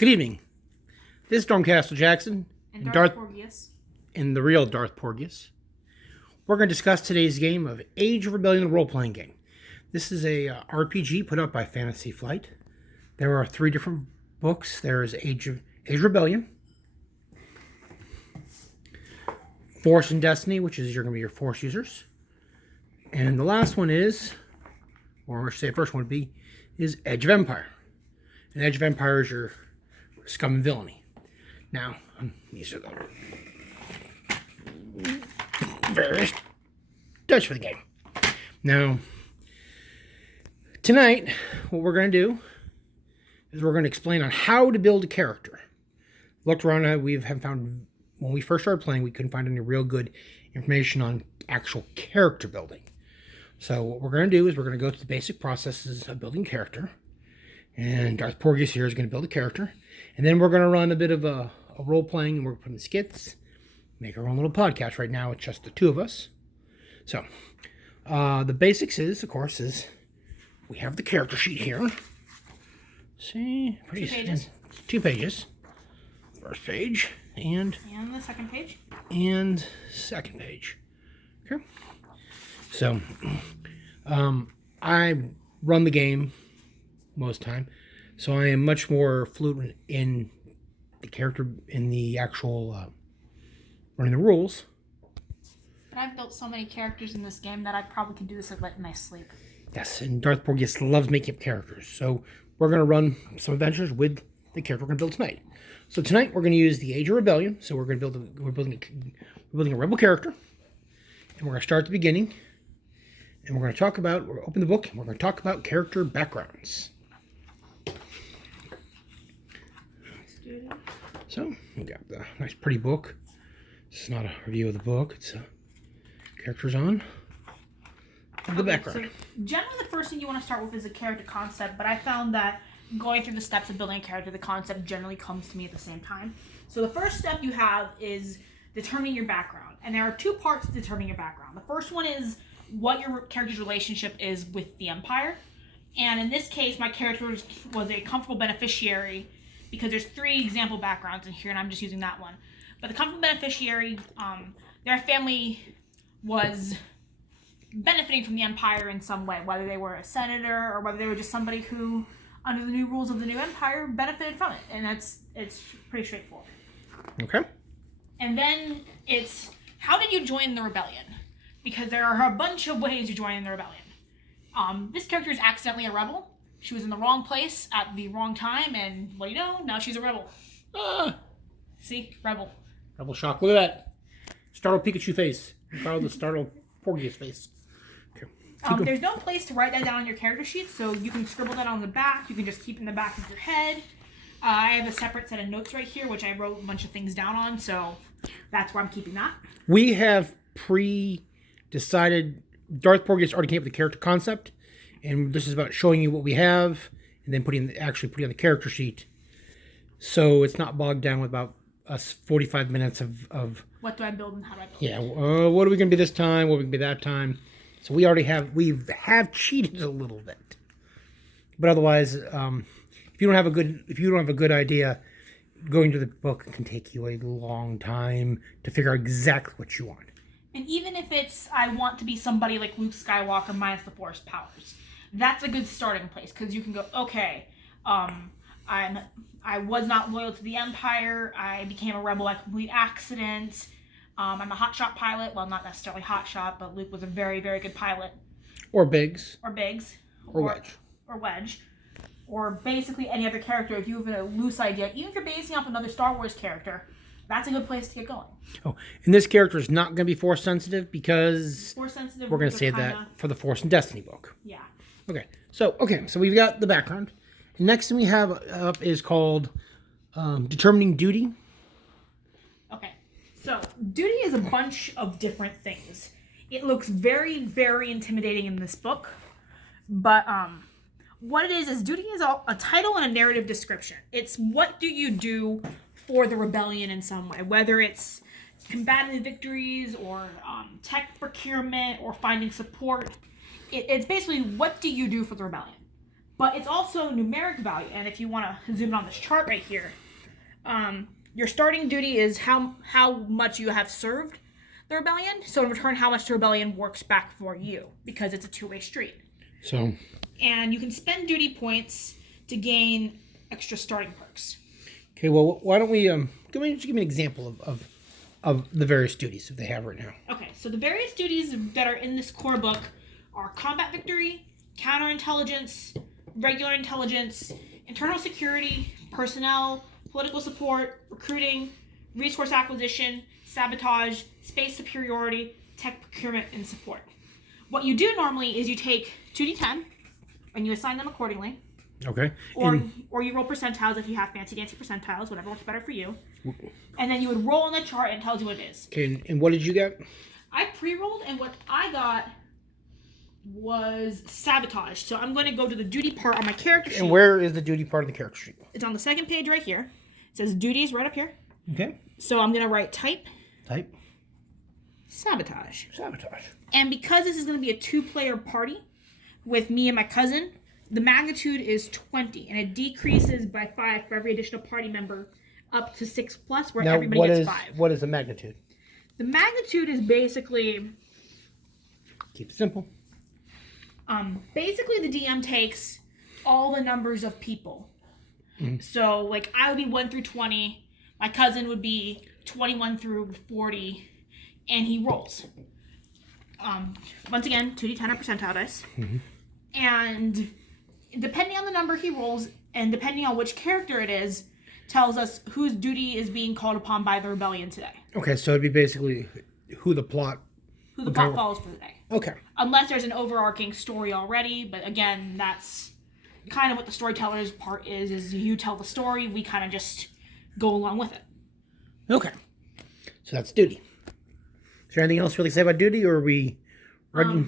Good evening. This is Stormcastle Jackson and Darth Porgius. And the real Darth Porgius. We're going to discuss today's game of Age of Rebellion role-playing game. This is a RPG put out by Fantasy Flight. There are 3 different books. There's Age of Rebellion, Force and Destiny, which is you're going to be your Force users, and the last one is, or I should say, the first one would be, is Edge of Empire. And Edge of Empire is your scum and villainy. Now, these are the various Dutch for the game. Now, tonight, what we're going to do is we're going to explain on how to build a character. Looked around, we have found, when we first started playing, we couldn't find any real good information on actual character building. So what we're going to do is we're going to go through the basic processes of building a character. And Darth Porgius here is going to build a character. And then we're going to run a bit of a role-playing, and we're going to put in skits, make our own little podcast. Right now, it's just the 2 of us. So, the basics is, of course, is we have the character sheet here. See? 2 pages. 2 pages. First page, and the second page. And second page. Okay. So, I run the game most time, so I am much more fluent in the character, in the actual running the rules. But I've built so many characters in this game that I probably could do this at a nice sleep. Yes, and Darth Porgius loves making up characters, so we're going to run some adventures with the character we're going to build tonight. So tonight we're going to use the Age of Rebellion. So we're going to building a rebel character, and we're going to start at the beginning, and we're going to open the book, and we're going to talk about character backgrounds. So we got the nice pretty book. This is not a review of the book. It's characters on the background. So generally the first thing you want to start with is a character concept, but I found that going through the steps of building a character, the concept generally comes to me at the same time. So the first step you have is determining your background. And there are 2 parts to determining your background. The first one is what your character's relationship is with the Empire. And in this case, my character was a comfortable beneficiary, because there's 3 example backgrounds in here, and I'm just using that one. But the comfortable beneficiary, their family was benefiting from the Empire in some way, whether they were a senator or whether they were just somebody who, under the new rules of the new Empire, benefited from it. And it's pretty straightforward. Okay. And then it's, how did you join the rebellion? Because there are a bunch of ways you join the rebellion. This character is accidentally a rebel. She was in the wrong place at the wrong time, and what do you know? Now she's a rebel. See? Rebel. Rebel shock. Look at that. Startled Pikachu face. Follow the startled Porgius face. Okay. There's no place to write that down on your character sheet, so you can scribble that on the back. You can just keep it in the back of your head. I have a separate set of notes right here, which I wrote a bunch of things down on, so that's where I'm keeping that. We have pre-decided. Darth Porgius already came up with the character concept, and this is about showing you what we have, and then putting on the character sheet, so it's not bogged down with about us 45 minutes of what do I build and how do I build? Yeah, what are we going to be this time? What are we going to be that time? So we have cheated a little bit, but otherwise, if you don't have a good idea, going to the book can take you a long time to figure out exactly what you want. And even if it's, I want to be somebody like Luke Skywalker minus the Force powers, that's a good starting place, because you can go, okay, I was not loyal to the Empire, I became a rebel by complete accident, I'm a hotshot pilot, well, not necessarily hotshot, but Luke was a very, very good pilot. Or Biggs. Or Wedge. Or Wedge. Or basically any other character, if you have a loose idea, even if you're basing off another Star Wars character, that's a good place to get going. Oh, and this character is not going to be Force sensitive, because we're going to save that for the Force and Destiny book. Yeah. Okay, so we've got the background. The next thing we have up is called determining duty. Okay, so duty is a bunch of different things. It looks very, very intimidating in this book, but what it is duty is a title and a narrative description. It's what do you do for the rebellion in some way, whether it's combative victories or tech procurement or finding support. It's basically, what do you do for the rebellion? but it's also numeric value. And if you want to zoom in on this chart right here, your starting duty is how much you have served the rebellion. So in return, how much the rebellion works back for you, because it's a two-way street. So. And you can spend duty points to gain extra starting perks. Okay, well, why don't we give me an example of the various duties that they have right now. Okay, so the various duties that are in this core book are combat victory, counterintelligence, regular intelligence, internal security, personnel, political support, recruiting, resource acquisition, sabotage, space superiority, tech procurement, and support. What you do normally is you take 2d10 and you assign them accordingly. Okay. Or you roll percentiles if you have fancy dancy percentiles, whatever works better for you. And then you would roll on the chart and it tells you what it is. Okay, and what did you get? I pre-rolled, and what I got was sabotage. So I'm going to go to the duty part on my character sheet. And where is the duty part of the character sheet? It's on the second page right here. It says duties right up here. Okay. So I'm going to write type. Type. Sabotage. Sabotage. And because this is going to be a 2-player party with me and my cousin, the magnitude is 20, and it decreases by 5 for every additional party member up to 6+, where everybody gets 5. What is the magnitude? The magnitude is basically... Keep it simple. Basically, the DM takes all the numbers of people. Mm-hmm. So, like, I would be 1 through 20. My cousin would be 21 through 40, and he rolls. Once again, 2d10 are percentile dice. Mm-hmm. And depending on the number he rolls, and depending on which character it is, tells us whose duty is being called upon by the rebellion today. Okay, so it'd be basically who the plot follows for the day. Okay. Unless there's an overarching story already, but again, that's kind of what the storyteller's part is you tell the story, we kind of just go along with it. Okay. So that's duty. Is there anything else really to say about duty, or are we ready?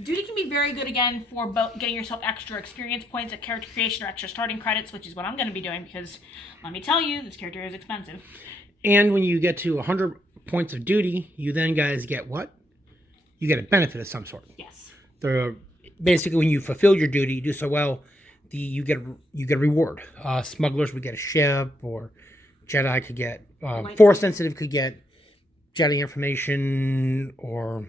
Duty can be very good, again, for getting yourself extra experience points at character creation or extra starting credits, which is what I'm going to be doing, because, let me tell you, this character is expensive. And when you get to 100 points of duty, you then, guys, get what? You get a benefit of some sort. Yes. Basically, when you fulfill your duty, you do so well, you get a reward. Smugglers would get a ship, or Jedi could get... Force-sensitive could get Jedi information, or...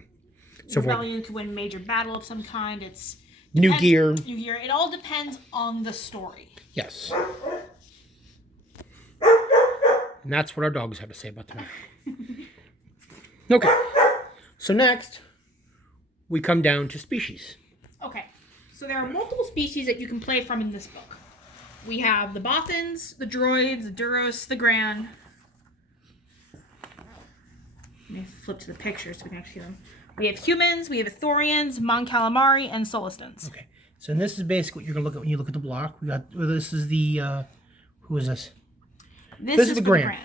So rebellion to win major battle of some kind. It's new gear. New gear. It all depends on the story. Yes. And that's what our dogs have to say about the matter. Okay. So next, we come down to species. Okay. So there are multiple species that you can play from in this book. We have the Bothans, the Droids, the Duros, the Gran. Let me flip to the picture so we can actually see them. We have humans, we have Ithorians, Mon Calamari, and Solistans. Okay. So this is basically what you're going to look at when you look at the block. This is the... who is this? This is the Gran.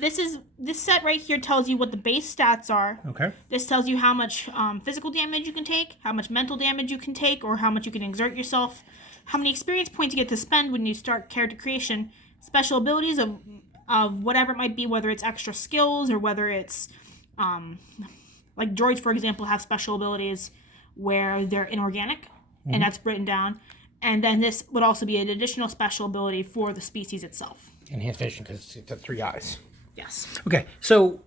This set right here tells you what the base stats are. Okay. This tells you how much physical damage you can take, how much mental damage you can take, or how much you can exert yourself, how many experience points you get to spend when you start character creation, special abilities of whatever it might be, whether it's extra skills or whether it's... like droids, for example, have special abilities where they're inorganic, and that's written down. And then this would also be an additional special ability for the species itself. Enhanced vision, because it's got 3 eyes. Yes. Okay, so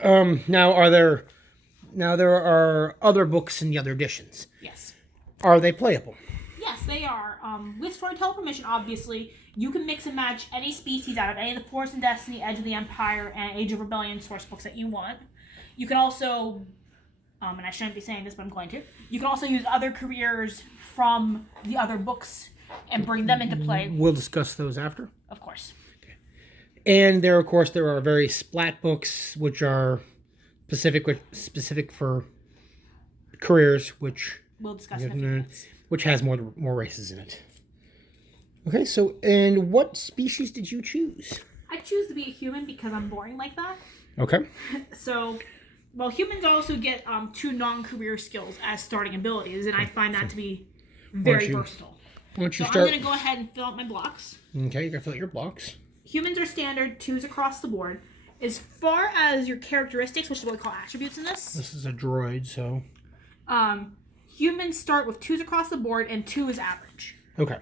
now there are other books in the other editions. Yes. Are they playable? Yes, they are. With storyteller permission, obviously, you can mix and match any species out of any of the Force and Destiny, Edge of the Empire, and Age of Rebellion source books that you want. You can also, and I shouldn't be saying this, but I'm going to, you can also use other careers from the other books and bring them into play. We'll discuss those after. Of course. Okay. And there are various splat books, which are specific for careers, which we'll discuss in a few minutes. Which has more races in it. Okay, so, and what species did you choose? I choose to be a human because I'm boring like that. Okay. So... Well, humans also get 2 non-career skills as starting abilities, and I find that to be very versatile. Why don't you start? I'm going to go ahead and fill out my blocks. Okay, you're going to fill out your blocks. Humans are standard, 2s across the board. As far as your characteristics, which is what we call attributes in this. This is a droid, so... Humans start with 2s across the board, and 2 is average. Okay.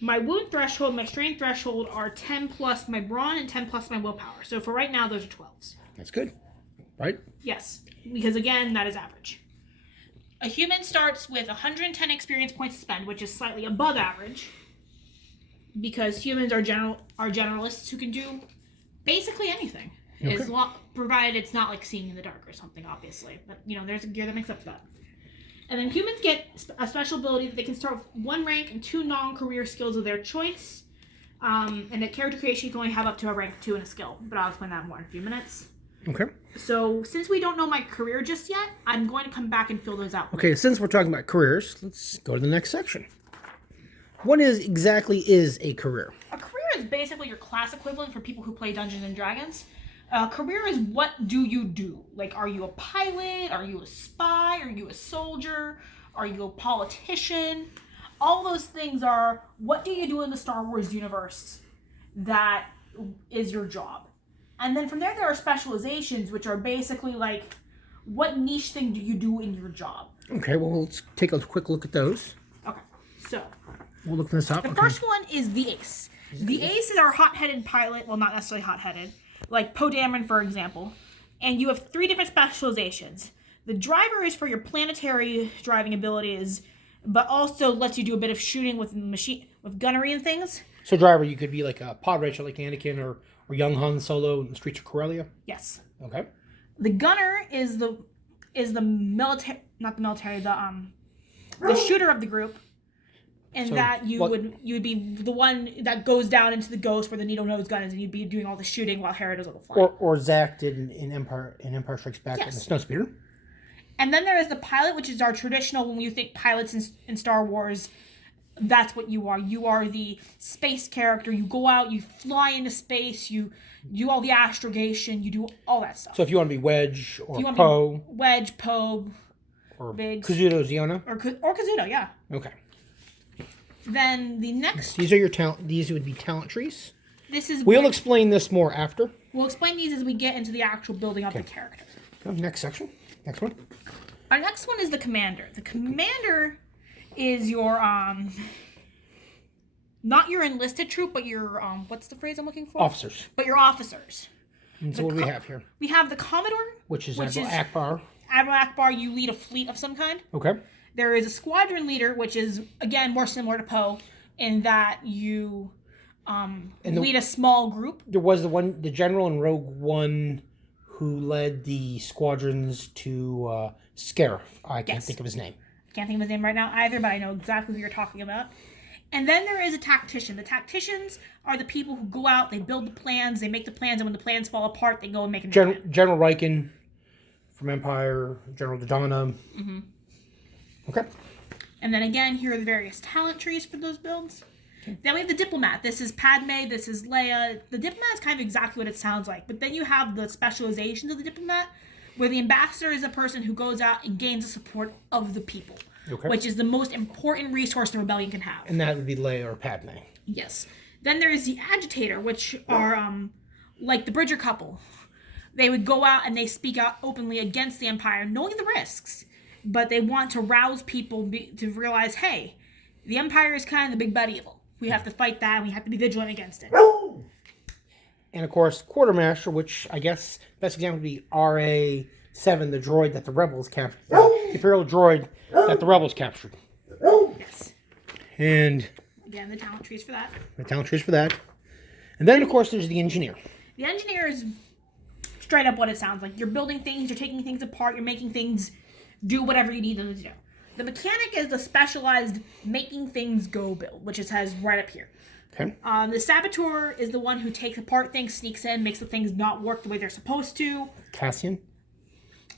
My wound threshold, my strength threshold are 10 plus my brawn and 10 plus my willpower. So for right now, those are 12s. That's good. Right? Yes, because again, that is average. A human starts with 110 experience points to spend, which is slightly above average, because humans are generalists who can do basically anything, provided it's not like seeing in the dark or something, obviously. But there's a gear that makes up for that. And then humans get a special ability that they can start with 1 rank and 2 non-career skills of their choice. And at character creation, you can only have up to a rank 2 in a skill, but I'll explain that more in a few minutes. Okay. So, since we don't know my career just yet, I'm going to come back and fill those out. Okay, since we're talking about careers, let's go to the next section. What exactly is a career? A career is basically your class equivalent for people who play Dungeons and Dragons. A career is what do you do? Like, are you a pilot? Are you a spy? Are you a soldier? Are you a politician? All those things are what do you do in the Star Wars universe that is your job. And then from there are specializations, which are basically like, what niche thing do you do in your job? Okay, well, let's take a quick look at those. Okay, so we'll look this up. The first one is the ace. The ace is our hot-headed pilot. Well, not necessarily hot-headed. Like Poe Dameron, for example. And you have 3 different specializations. The driver is for your planetary driving abilities, but also lets you do a bit of shooting with gunnery and things. So driver, you could be like a pod racer like Anakin or young Han Solo in the Streets of Corellia? Yes. Okay. The gunner is the military, not the military, the shooter of the group. And so that you would be the one that goes down into the ghost where the needle nose gun is, and you'd be doing all the shooting while Hera does all the flying. Or Zack did in Empire Strikes Back in the Snowspeeder. And then there is the pilot, which is our traditional, when you think pilots in Star Wars, that's what you are. You are the space character. You go out, you fly into space, you do all the astrogation, you do all that stuff. So if you want to be Wedge or Poe. Wedge, Poe, or Biggs. Kazuto Xiono. Or Kazuto, yeah. Okay. Then the next... These are your talent. These would be talent trees. We'll explain this more after. We'll explain these as we get into the actual building of the character. Next section. Next one. Our next one is the commander. The commander is your not your enlisted troop, but your what's the phrase I'm looking for? Officers. But your officers. And so what do we have here? We have the Commodore, which is Admiral Akbar. Admiral Akbar, you lead a fleet of some kind. Okay. There is a Squadron Leader, which is again more similar to Poe in that you lead a small group. There was the general in Rogue One who led the squadrons to Scarif. I can't think of his name. Can't think of his name right now either, but I know exactly who you're talking about. And then there is a tactician. The tacticians are the people who go out, they build the plans, they make the plans, and when the plans fall apart, they go and make a new plan. General Riken from Empire, General Dodonna. Mm-hmm. Okay. And then again, here are the various talent trees for those builds. Okay. Then we have the Diplomat. This is Padme, this is Leia. The Diplomat is kind of exactly what it sounds like, but then you have the specializations of the Diplomat, where the ambassador is a person who goes out and gains the support of the people, which is the most important resource the rebellion can have. And that would be Leia or Padme. Yes. Then there is the agitator, which are like the Bridger couple. They would go out and they speak out openly against the Empire, knowing the risks, but they want to rouse people to realize, hey, the Empire is kind of the big bad evil. We have to fight that, and we have to be vigilant against it. And, of course, Quartermaster, which I guess best example would be RA-7, the droid that the Rebels captured. The Imperial droid that the Rebels captured. Yes. And... again, the talent trees for that. The talent trees for that. And then, of course, there's the Engineer. The Engineer is straight up what it sounds like. You're building things, you're taking things apart, you're making things do whatever you need them to do. The Mechanic is the specialized making things go build, which it says right up here. Okay. The Saboteur is the one who takes apart things, sneaks in, makes the things not work the way they're supposed to. Cassian?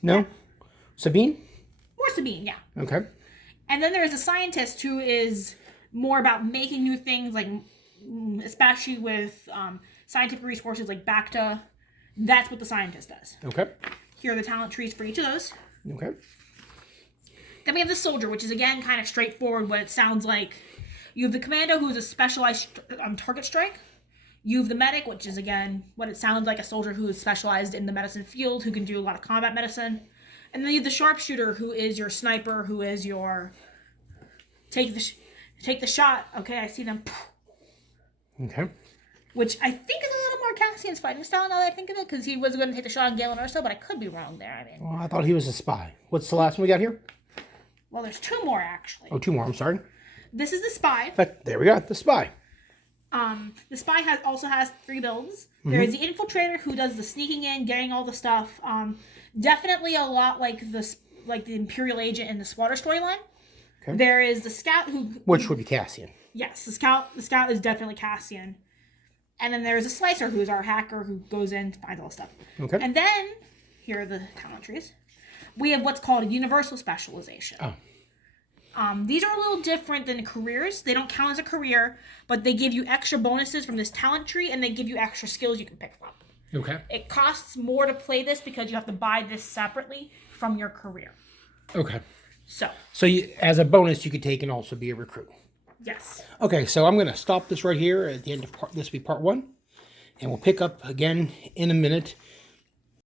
No? Yeah. Sabine? More Sabine, yeah. Okay. And then there is a Scientist who is more about making new things, like especially with scientific resources like Bacta. That's what the Scientist does. Okay. Here are the talent trees for each of those. Okay. Then we have the Soldier, which is again kind of straightforward, what it sounds like. You have the Commando, who is a specialized target strike. You have the Medic, which is again what it sounds like, a soldier who is specialized in the medicine field, who can do a lot of combat medicine. And then you have the sharpshooter, who is your sniper, who is your take the shot. Okay, I see them. Okay. Which I think is a little more Cassian's fighting style now that I think of it, because he was going to take the shot on Galen Urso, but I could be wrong there. I mean, Well, I thought he was a spy. What's the last one we got here? well, there's two more actually. Oh, two more. I'm sorry. This is the spy. There we go. The spy. The spy also has 3 builds. There is the infiltrator, who does the sneaking in, getting all the stuff. Definitely a lot like the Imperial agent in the Swatter storyline. Okay. There is the scout, Which would be Cassian. yes, the scout is definitely Cassian. And then there's a slicer, who's our hacker, who goes in to find all the stuff. Okay. And then here are the talent trees. We have what's called a universal specialization. Oh. These are a little different than careers. They don't count as a career, but they give you extra bonuses from this talent tree, and they give you extra skills you can pick from. Okay. It costs more to play this because you have to buy this separately from your career. Okay. So, As a bonus, you could take and also be a recruit. yes. Okay, so I'm going to stop this right here at the end of this will be part 1. And we'll pick up again in a minute